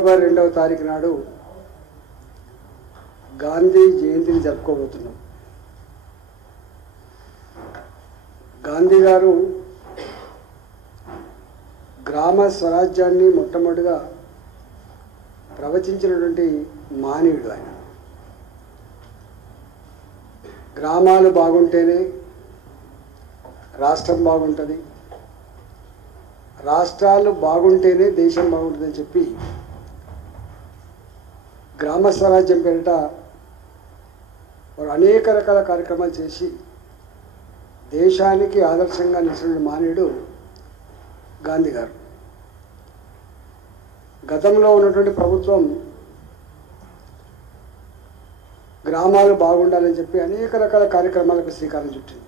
October 2వ తారీఖు నాడు గాంధీ జయంతిని జరుపుకోబోతున్నాం. గాంధీ గారు గ్రామ స్వరాజ్యాన్ని మొట్టమొదటిగా ప్రవచించినటువంటి మానవుడు ఆయన. గ్రామాలు బాగుంటేనే రాష్ట్రం బాగుంటుంది, రాష్ట్రాలు బాగుంటేనే దేశం బాగుంటుందని చెప్పి గ్రామ స్వరాజ్యం పేరిట వారు అనేక రకాల కార్యక్రమాలు చేసి దేశానికి ఆదర్శంగా నిలిచిన మానవుడు గాంధీ గారు. గతంలో ఉన్నటువంటి ప్రభుత్వం గ్రామాలు బాగుండాలని చెప్పి అనేక రకాల కార్యక్రమాలకు శ్రీకారం చుట్టింది.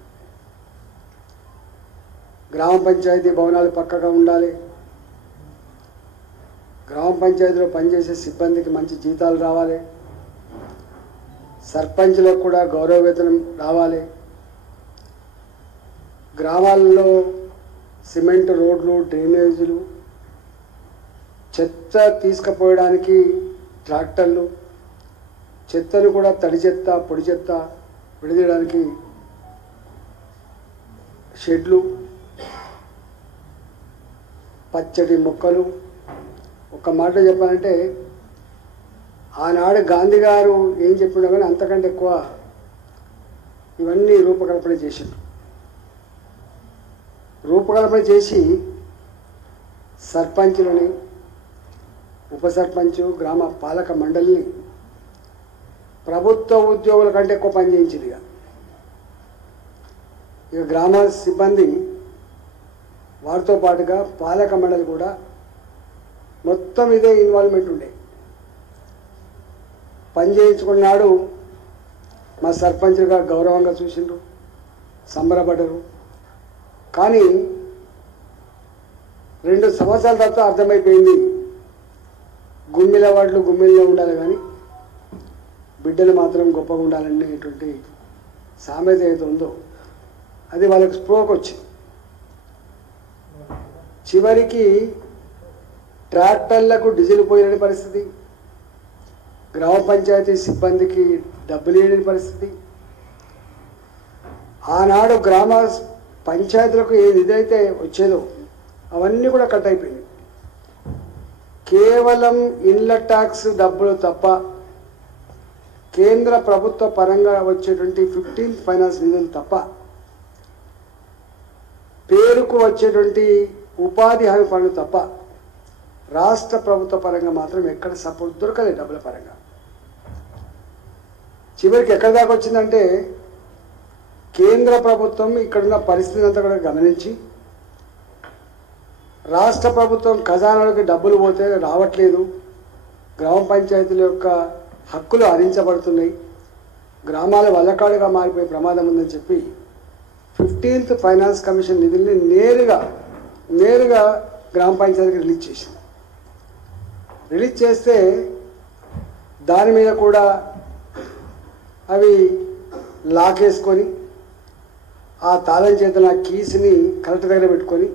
గ్రామ పంచాయతీ భవనాలు పక్కగా ఉండాలి, గ్రామ పంచాయతీలో పనిచేసే సిబ్బందికి మంచి జీతాలు రావాలి, సర్పంచ్లకు కూడా గౌరవ వేతనం రావాలి, గ్రామాల్లో సిమెంట్ రోడ్లు, డ్రైనేజీలు, చెత్త తీసుకుపోయడానికి ట్రాక్టర్లు, చెత్తను కూడా తడి చెత్త పొడి చెత్త విడదీయడానికి షెడ్లు, పచ్చడి మొక్కలు. ఒక మాట చెప్పాలంటే ఆనాడు గాంధీ గారు ఏం చెప్పినా కానీ అంతకంటే ఎక్కువ ఇవన్నీ రూపకల్పన చేసిండ్రు. రూపకల్పన చేసి సర్పంచులని, ఉప సర్పంచు, గ్రామ పాలక మండలిని ప్రభుత్వ ఉద్యోగుల కంటే ఎక్కువ పనిచేయించింది. ఇక గ్రామ సిబ్బంది వారితో పాటుగా పాలక మండలి కూడా మొత్తం ఇదే ఇన్వాల్వ్మెంట్ ఉండే. పని చేయించుకున్నాడు, మా సర్పంచ్గా గౌరవంగా చూసిండ్రు, సంబరపడ్డరు. కానీ 2 సంవత్సరాల తర్వాత అర్థమైపోయింది, గుమ్మిల వాటిలో గుమ్మిల్లో ఉండాలి కానీ బిడ్డలు మాత్రం గొప్పగా ఉండాలనేటువంటి సామెత ఏదో ఉందో అది వాళ్ళకి స్ప్రోక్ వచ్చింది. చివరికి ట్రాక్టర్లకు డీజిల్ పోయలేని పరిస్థితి, గ్రామ పంచాయతీ సిబ్బందికి డబ్బులు లేని పరిస్థితి. ఆనాడు గ్రామ పంచాయతీలకు ఏ నిధైతే వచ్చేదో అవన్నీ కూడా కట్ అయిపోయినాయి. కేవలం ఇన్ల ట్యాక్స్ డబ్బులు తప్ప కేంద్ర ప్రభుత్వ పరంగా వచ్చేటువంటి 15th ఫైనాన్స్ నిధులు తప్ప పేరుకు వచ్చేటువంటి ఉపాధి హామీ పనులు తప్ప రాష్ట్ర ప్రభుత్వ పరంగా మాత్రం ఎక్కడ సపోర్ట్ దొరకలేదు డబ్బుల పరంగా. చివరికి ఎక్కడి దాకా వచ్చిందంటే కేంద్ర ప్రభుత్వం ఇక్కడున్న పరిస్థితిని అంతా కూడా గమనించి రాష్ట్ర ప్రభుత్వం ఖజానాలకు డబ్బులు పోతే రావట్లేదు, గ్రామ పంచాయతీల యొక్క హక్కులు హరించబడుతున్నాయి, గ్రామాల వల్లకాడుగా మారిపోయే ప్రమాదం ఉందని చెప్పి 15th ఫైనాన్స్ కమిషన్ నిధుల్ని నేరుగా గ్రామ పంచాయతీకి రిలీజ్ చేసింది. రిలీజ్ చేస్తే దాని మీద కూడా అవి లాకేసుకొని ఆ తాళం చేతుల కీస్ని కలెక్టర్ దగ్గర పెట్టుకొని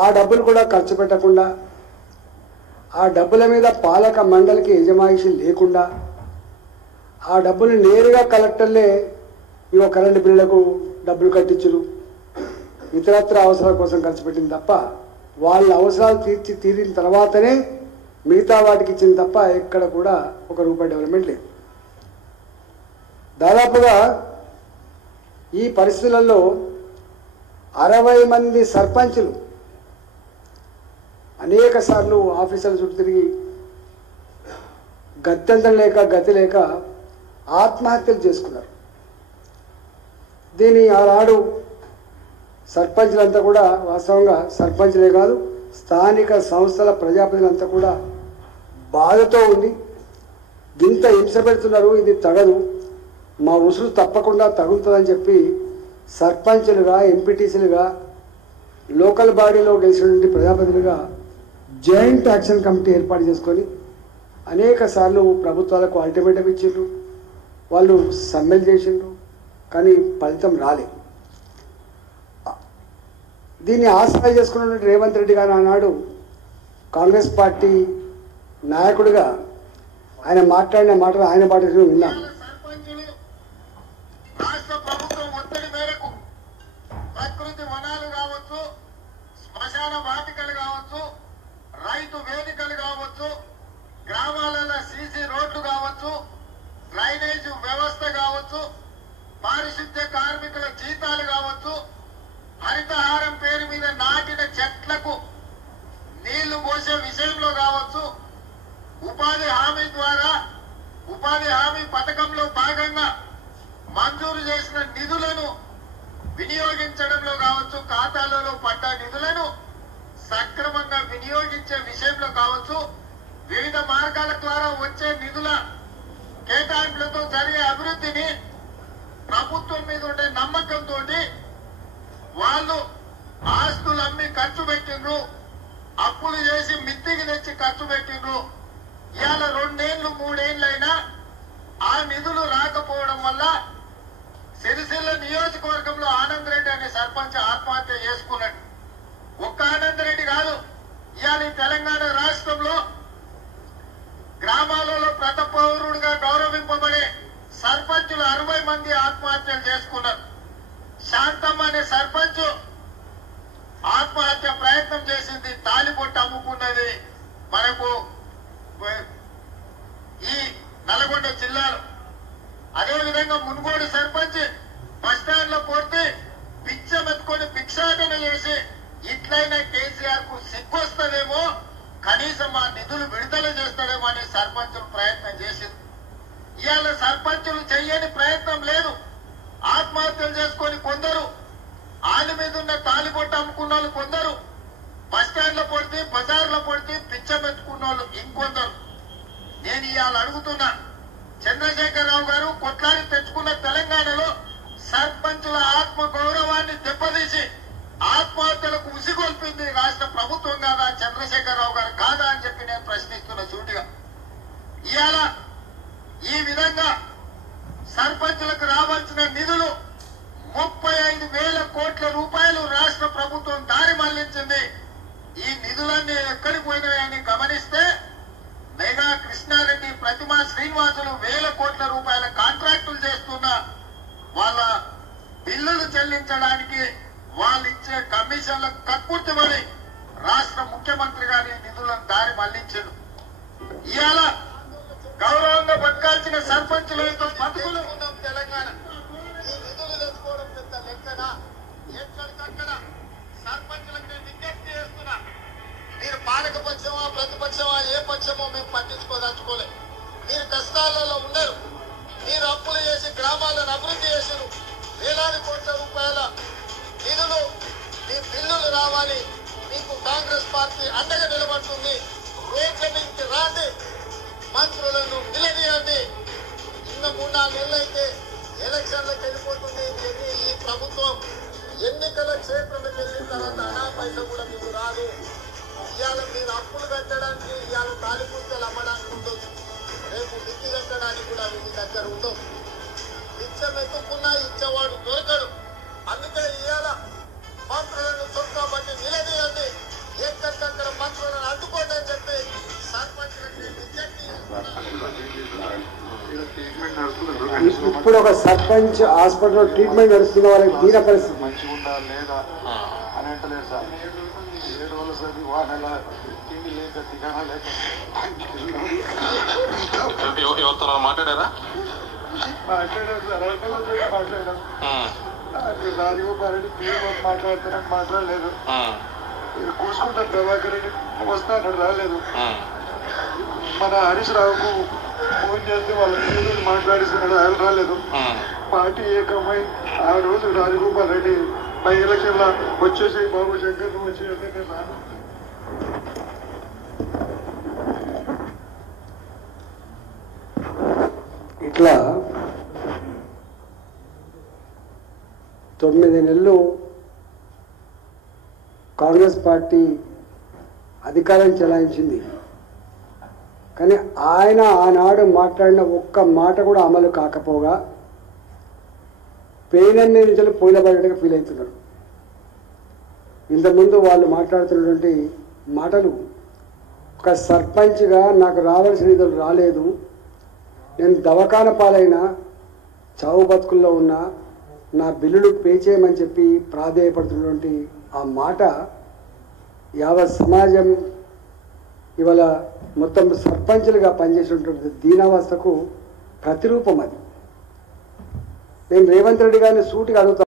ఆ డబ్బులు కూడా ఖర్చు పెట్టకుండా, ఆ డబ్బుల మీద పాలక మండలికి యజమాయిషి లేకుండా ఆ డబ్బులు నేరుగా కలెక్టర్లే ఇవో కరెంటు బిల్లులకు డబ్బులు కట్టించురు, ఇతరత్ర అవసరాల కోసం ఖర్చు పెట్టింది తప్ప వాళ్ళ అవసరాలు తీరిన తర్వాతనే మిగతా వాటికి ఇచ్చింది తప్ప ఎక్కడ కూడా ₹1 డెవలప్మెంట్ లేదు. దాదాపుగా ఈ పరిస్థితులలో 60 మంది సర్పంచులు అనేక సార్లు ఆఫీసర్ల చుట్టూ తిరిగి గతి లేక ఆత్మహత్యలు చేసుకున్నారు. దీని ఆనాడు సర్పంచులంతా కూడా వాస్తవంగా సర్పంచులే కాదు స్థానిక సంస్థల ప్రజాప్రతినిధులంతా కూడా బాధతో ఉంది. ఇంత హింస పెడుతున్నారు, ఇది తగదు, మా ఉసురు తప్పకుండా తగులుతుందని చెప్పి సర్పంచులుగా, ఎంపీటీసీలుగా, లోకల్ బాడీలో గెలిచినటువంటి ప్రజాప్రతినిధులుగా జాయింట్ యాక్షన్ కమిటీ ఏర్పాటు చేసుకొని అనేక సార్లు ప్రభుత్వాలకు అల్టిమేటం ఇచ్చిండ్రు, వాళ్ళు సమ్మెలు చేసిండ్రు, కానీ ఫలితం రాలేదు. దీన్ని ఆసరా చేసుకున్నటువంటి రేవంత్ రెడ్డి గారు ఆనాడు కాంగ్రెస్ పార్టీ నాయకుడిగా ఆయన మాట్లాడిన మాటలు ఆయన పాటిస్తూ విన్నాం. రాష్ట్ర ప్రభుత్వం ఒత్తిడి మేరకు ప్రకృతి వనాలు కావచ్చు, శ్మశాన వాటికలు కావచ్చు, రైతు వేదికలు కావచ్చు, గ్రామాలలో సీసీ రోడ్లు కావచ్చు, డ్రైనేజ్ వ్యవస్థ కావచ్చు, పారిశుద్ధ్య కార్మికుల జీతాలు కావచ్చు, హరితహారం పేరు మీద నాటిన చెట్లకు నీళ్లు పోసే విషయంలో కావచ్చు, ఉపాధి హామీ ద్వారా ఉపాధి హామీ పథకంలో భాగంగా మంజూరు చేసిన నిధులను వినియోగించడంలో కావచ్చు, ఖాతాలలో పడ్డ నిధులను సక్రమంగా వినియోగించే విషయంలో కావచ్చు, వివిధ మార్గాల ద్వారా వచ్చే నిధుల కేటాయింపులతో జరిగే అభివృద్ధిని ప్రభుత్వం మీద ఉండే నమ్మకంతో వాళ్ళు ఆస్తులు అమ్మి ఖర్చు పెట్టిండ్రు, అప్పులు చేసి మిత్తికి తెచ్చి ఖర్చు పెట్టిండ్రు. ఇవాళ 2 ఏళ్ళు 3 ఏళ్ళైనా ఆ నిధులు రాకపోవడం వల్ల సిరిసిల్ల నియోజకవర్గంలో ఆనంద్ రెడ్డి అనే సర్పంచ్ ఆత్మహత్య చేసుకున్నాడు. ఒక్క ఆనంద్ రెడ్డి కాదు, ఇవాళ తెలంగాణ రాష్ట్రంలో గ్రామాలలో ప్రతి పౌరుడిగా గౌరవింపబడే సర్పంచులు 60 మంది ఆత్మహత్యలు చేసుకున్నారు. శాంతమ్మ అనే సర్పంచ్ ఆత్మహత్య ప్రయత్నం చేసింది, తాలిబొట్టు అమ్ముకున్నది. మనకు ఈ నల్గొండ జిల్లాలో అదేవిధంగా మునుగోడు సర్పంచ్ బస్టాండ్ లో పోతే పిచ్చమెత్తుకొని భిక్షాటన చేసి ఇట్లయినా కేసీఆర్ కు సిగ్గొస్తుందేమో, కనీసం ఆ నిధులు విడుదల చేస్తాడేమో అని సర్పంచులు ప్రయత్నం చేసింది. ఇవాళ సర్పంచులు చెయ్యని ప్రయత్నం లేదు. ఆత్మహత్యలు చేసుకొని కొందరు, ఆళ్ళ మీద ఉన్న తాలిబొట్టు అమ్ముకున్న వాళ్ళు కొందరు, బస్టాండ్ లో పడితే బజార్లో పడితే పిచ్చమెత్తుకున్న వాళ్ళు ఇంకొందరు. నేను ఇవాళ అడుగుతున్నా, చంద్రశేఖరరావు గారు కొట్లాడి తెచ్చుకున్న తెలంగాణలో సర్పంచుల ఆత్మ గౌరవాన్ని దెబ్బతీసి ఆత్మహత్యలకు ఉసిగొల్పింది రాష్ట్ర ప్రభుత్వం కాదా, చంద్రశేఖరరావు గారు కాదా అని చెప్పి నేను ప్రశ్నిస్తున్న సూటిగా. ఇవాళ ఈ విధంగా సర్పంచులకు రావాల్సిన నిధులు 35,000 కోట్ల రూపాయలు రాష్ట్ర ప్రభుత్వం దారి మళ్లించింది. ఈ నిధులన్నీ ఎక్కడికి పోయినాయని గమనిస్తే మెగా కృష్ణారెడ్డి, ప్రతిమా శ్రీనివాసులు 1000 కోట్ల రూపాయల కాంట్రాక్టులు చేస్తున్న వాళ్ళ బిల్లులు చెల్లించడానికి వాళ్ళు ఇచ్చే కమిషన్లకు కక్కుర్తిపడి రాష్ట్ర ముఖ్యమంత్రి గారి నిధులను దారి మళ్లించాడు. ఇవాళ గౌరవంగా బతకాల్సిన సర్పంచులతో బతుకులు ఉన్నాం తెలంగాణ. ఈ నిధులు తెచ్చుకోవడం పెద్ద లెక్కన ఎక్కడికక్కడ సర్పంచులకు నేను విజ్ఞప్తి చేస్తున్నా, మీరు పాలక పక్షమా ప్రతిపక్షమా ఏ పక్షమో మేము పట్టించుకోదలుచుకోలే. మీరు కష్టాలలో ఉన్నారు, మీరు అప్పులు చేసి గ్రామాలను అభివృద్ధి చేశారు. వేలాది కోట్ల రూపాయల నిధులు మీ బిల్లులు రావాలి. మీకు కాంగ్రెస్ పార్టీ అండగా నిలబడుతుంది. రోడ్ల నుంచి రాండి, మంత్రులను నిలదీయండి. ఇంకా 3-4 నెలలైతే ఎలక్షన్లకు వెళ్ళిపోతుంది. ఈ ప్రభుత్వం ఎన్నికల క్షేత్రంలోకి వెళ్ళిన తర్వాత అనా పైసా కూడా మీకు రాదు. ఇవాళ మీరు అప్పులు కట్టడానికి, ఇవాళ తాలిపూర్తలు అమ్మడానికి ఉండొచ్చు, రేపు మిత్తి కట్టడానికి కూడా మీ దగ్గర ఉండవు. బిచ్చం ఎత్తుకున్నా ఇచ్చేవాడు దొరకడు. అందుకే ఇవాళ మంత్రులను చొక్కా బట్టి నిలదీయండి, ఎక్కడికక్కడ మంత్రులను అడ్డుకోండి అని చెప్పి సర్పంచులకి విజ్ఞప్తి ఇప్పుడు ఒక సర్పంచ్ హాస్పిటల్లో ట్రీట్మెంట్ నడుస్తున్న వాళ్ళకి దీన పరిస్థితి మంచిగా ఉందా లేదా అని అంటలేదు సార్. 7 రోజుల సరి వాహనాల తిండి లేక తిగానా లేక ఎవరితో మాట్లాడారా? మాట్లాడారు సార్, మాట్లాడాం. రాజగోపాల్ రెడ్డి తీరు మాట్లాడుతున్నాను, మాట్లాడలేదు. కూసుకుంటారు ప్రభాకర్ రెడ్డి వస్తాడు, రాలేదు. మన హరీష్ రావుకు ఫోన్ చేస్తే వాళ్ళ పిల్లలు మాట్లాడిస్తున్నాడు, ఆయన రాలేదు. పార్టీ ఏకమై ఆ రోజు రాజగోపాల్ రెడ్డి బై ఎలక్షన్ లా వచ్చేసి బాబు శంకర్ వచ్చి రాను. ఇట్లా 9 నెలలు కాంగ్రెస్ పార్టీ అధికారం చెలాయించింది. కానీ ఆయన ఆనాడు మాట్లాడిన ఒక్క మాట కూడా అమలు కాకపోగా పేనన్ని నుంచి పోయినబడ్డట్టుగా ఫీల్ అవుతున్నారు. ఇంతకుముందు వాళ్ళు మాట్లాడుతున్నటువంటి మాటలు ఒక సర్పంచ్గా నాకు రావాల్సిన నిధులు రాలేదు, నేను దవాఖాన పాలైన చావు బతుకుల్లో ఉన్న నా బిల్లులు పే చేయమని చెప్పి ప్రాధేయపడుతున్నటువంటి ఆ మాట యావత్ సమాజం ఇవాళ మొత్తం సర్పంచులుగా పనిచేసినటువంటి దీనావస్థకు ప్రతిరూపం అది. నేను రేవంత్ రెడ్డి గారిని సూటిగా అడుగుతాను.